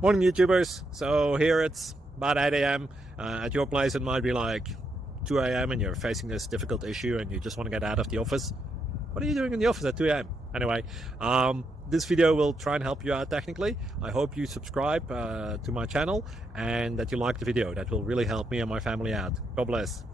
Morning YouTubers. So here it's about 8 a.m. At your place it might be like 2 a.m. and you're facing this difficult issue and you just want to get out of the office. What are you doing in the office at 2 a.m.? Anyway, this video will try and help you out technically. I hope you subscribe to my channel and that you like the video. That will really help me and my family out. God bless.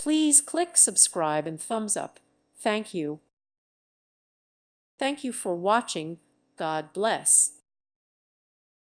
Please click subscribe and thumbs up. Thank you. Thank you for watching. God bless.